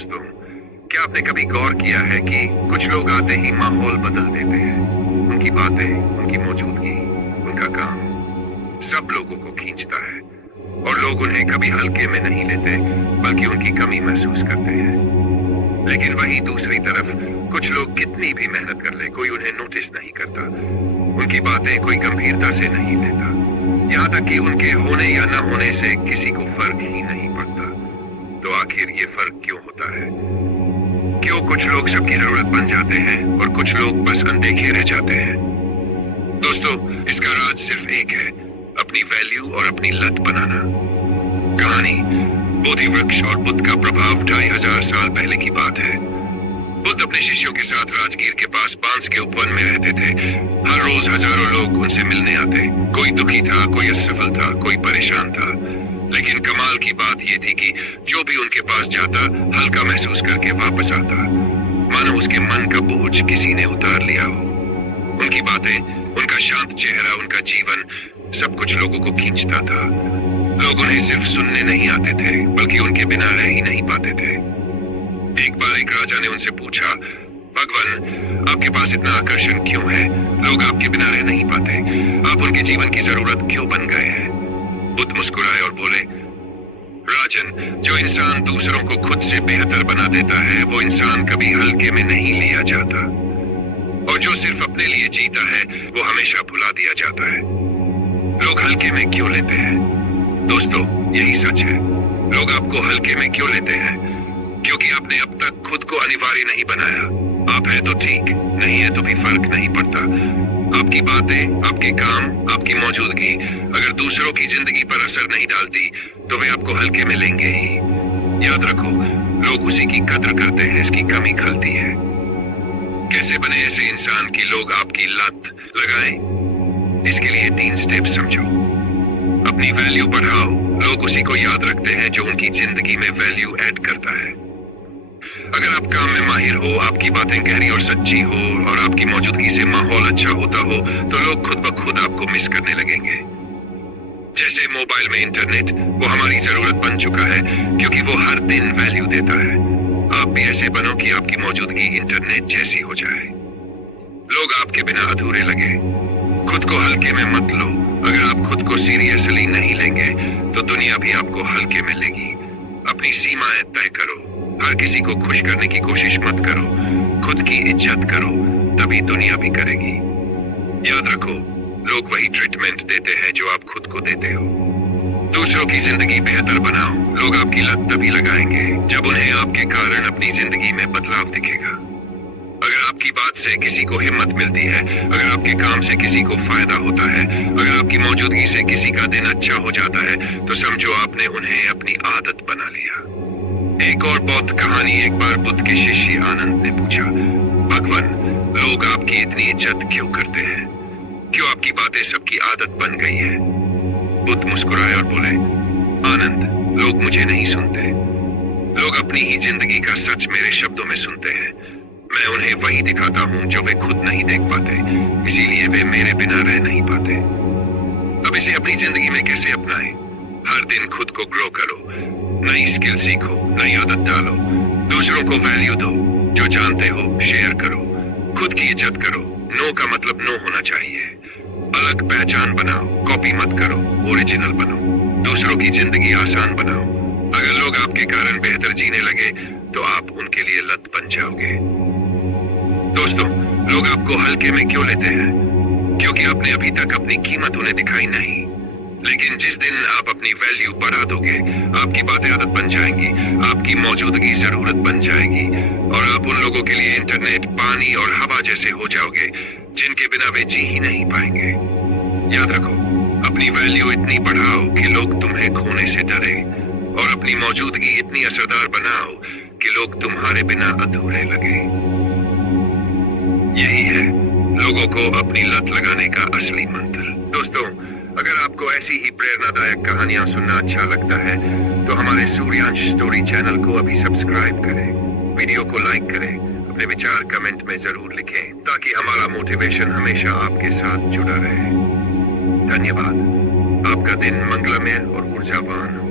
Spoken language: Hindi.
दोस्तों, क्या आपने कभी गौर किया है कि कुछ लोग आते ही माहौल बदल देते हैं। उनकी बातें, उनकी मौजूदगी, उनका काम सब लोगों को खींचता है और लोग उन्हें कभी हल्के में नहीं लेते बल्कि उनकी कमी महसूस करते हैं। लेकिन वहीं दूसरी तरफ कुछ लोग कितनी भी मेहनत कर ले, कोई उन्हें नोटिस नहीं करता, उनकी बातें कोई गंभीरता से नहीं लेता, यहाँ तक कि उनके होने या न होने से किसी को फर्क ही नहीं पड़ता। तो आखिर ये फर्क क्यों होता है? क्यों कुछ लोग सबकी जरूरत बन जाते हैं और कुछ लोग बस अनदेखे रह जाते हैं? दोस्तों, इसका राज सिर्फ एक है, अपनी वैल्यू और अपनी लत बनाना। कहानी बोधि वृक्ष और बुद्ध का प्रभाव 2500 साल पहले की बात है। बुद्ध अपने शिष्यों के साथ राजगीर के पास बांस के उपवन में रहते थे। हर रोज हजारों लोग उनसे मिलने आते। कोई दुखी था, कोई असफल था, कोई परेशान था। लेकिन कमाल की बात यह थी कि जो भी उनके पास जाता हल्का महसूस करके वापस आता, मानो उसके मन का बोझ किसी ने उतार लिया हो। उनकी बातें, उनका शांत चेहरा, उनका जीवन सब कुछ लोगों को खींचता था। लोग उन्हें सिर्फ सुनने नहीं आते थे बल्कि उनके बिना रह ही नहीं पाते थे। एक बार एक राजा ने उनसे पूछा, भगवान, आपके पास इतना आकर्षण क्यों है? लोग आपके बिना रह नहीं पाते, आप उनके जीवन की जरूरत क्यों बन गए हैं? बुद्ध मुस्कुराए और बोले, राजन, जो इंसान दूसरों को खुद से बेहतर बना देता है वो इंसान कभी हल्के में नहीं लिया जाता, और जो सिर्फ अपने लिए जीता है वो हमेशा भुला दिया जाता है। लोग हल्के में क्यों लेते हैं? दोस्तों, यही सच है। लोग आपको हल्के में क्यों लेते हैं? क्योंकि आपने अब तक खुद को अनिवार्य नहीं बनाया। आप है तो ठीक, नहीं है तो भी फर्क नहीं पड़ता। आपकी बातें, आपके काम, आपकी मौजूदगी अगर दूसरों की जिंदगी पर असर नहीं डालती तो वे आपको हल्के में लेंगे ही। याद रखो, लोग उसी की कद्र करते हैं इसकी कमी खलती है। कैसे बने ऐसे इंसान की लोग आपकी लत लगाएं? इसके लिए 3 स्टेप समझो। अपनी वैल्यू बढ़ाओ। लोग उसी को याद रखते हैं जो उनकी जिंदगी में वैल्यू ऐड करता है। अगर आप काम में माहिर हो, आपकी बातें गहरी और सच्ची हो और आपकी मौजूदगी से माहौल अच्छा होता हो तो लोग खुद ब खुद आपको मिस करने लगेंगे। जैसे मोबाइल में इंटरनेट, वो हमारी जरूरत बन चुका है क्योंकि वो हर दिन वैल्यू देता है। आप भी ऐसे बनो कि आपकी मौजूदगी इंटरनेट जैसी हो जाए। लोग आपके बिना अधूरे लगे। खुद को हल्के में मत लो। अगर आप खुद को सीरियसली नहीं लेंगे तो दुनिया भी आपको हल्के में लेगी। अपनी सीमाएं तय करो। हर किसी को खुश करने की कोशिश मत करो। खुद की इज्जत करो, तभी दुनिया भी करेगी। याद रखो, लोग वही ट्रीटमेंट देते हैं जो आप खुद को देते हो। दूसरों की जिंदगी बेहतर बनाओ। लोग आपकी लत तभी लगाएंगे जब उन्हें आपके कारण अपनी जिंदगी में बदलाव दिखेगा। अगर आपकी बात से किसी को हिम्मत मिलती है, अगर आपके काम से किसी को फायदा होता है, अगर आपकी मौजूदगी से किसी का दिन अच्छा हो जाता है, तो समझो आपने उन्हें अपनी आदत बना लिया। एक और बौद्ध कहानी। एक बार बुद्ध के शिष्य आनंद ने पूछा, भगवान, लोग आपकी इतनी इज्जत क्यों करते हैं? क्यों आपकी बातें सबकी आदत बन गई है? बुद्ध मुस्कुराए और बोले, आनंद, लोग मुझे नहीं सुनते। लोग अपनी ही जिंदगी का सच मेरे शब्दों में सुनते हैं। मैं उन्हें वही दिखाता हूं जो वे खुद नहीं देख पाते, इसीलिए वे मेरे बिना रह नहीं पाते। अब इसे अपनी जिंदगी में कैसे अपनाएं? हर दिन खुद को ग्रो करो, नई स्किल सीखो, नई आदत डालो, दूसरों को वैल्यू दो, जो जानते हो शेयर करो, खुद की इज्जत करो। नो का मतलब नो होना चाहिए। अलग पहचान बनाओ, कॉपी मत करो, ओरिजिनल बनो। दूसरों की जिंदगी आसान बनाओ। अगर लोग आपके कारण बेहतर जीने लगे तो आप उनके लिए लत बन जाओगे। दोस्तों, लोग आपको हल्के में क्यों लेते हैं? क्योंकि आपने अभी तक अपनी कीमत उन्हें दिखाई नहीं। लेकिन जिस दिन आप अपनी वैल्यू बढ़ा दोगे, आपकी बातें आदत बन जाएंगी, आपकी मौजूदगी जरूरत बन जाएगी और आप उन लोगों के लिए इंटरनेट, पानी और हवा जैसे हो जाओगे जिनके बिना वे जी ही नहीं पाएंगे। याद रखो, अपनी वैल्यू इतनी बढ़ाओ कि लोग तुम्हें खोने से डरे और अपनी मौजूदगी इतनी असरदार बनाओ कि लोग तुम्हारे बिना अधूरे लगे। यही है लोगों को अपनी लत लगाने का असली मंत्र। दोस्तों, अगर आपको ऐसी ही प्रेरणादायक कहानियां सुनना अच्छा लगता है तो हमारे सूर्यांश स्टोरी चैनल को अभी सब्सक्राइब करें, वीडियो को लाइक करें, अपने विचार कमेंट में जरूर लिखें ताकि हमारा मोटिवेशन हमेशा आपके साथ जुड़ा रहे। धन्यवाद। आपका दिन मंगलमय और ऊर्जावान हो।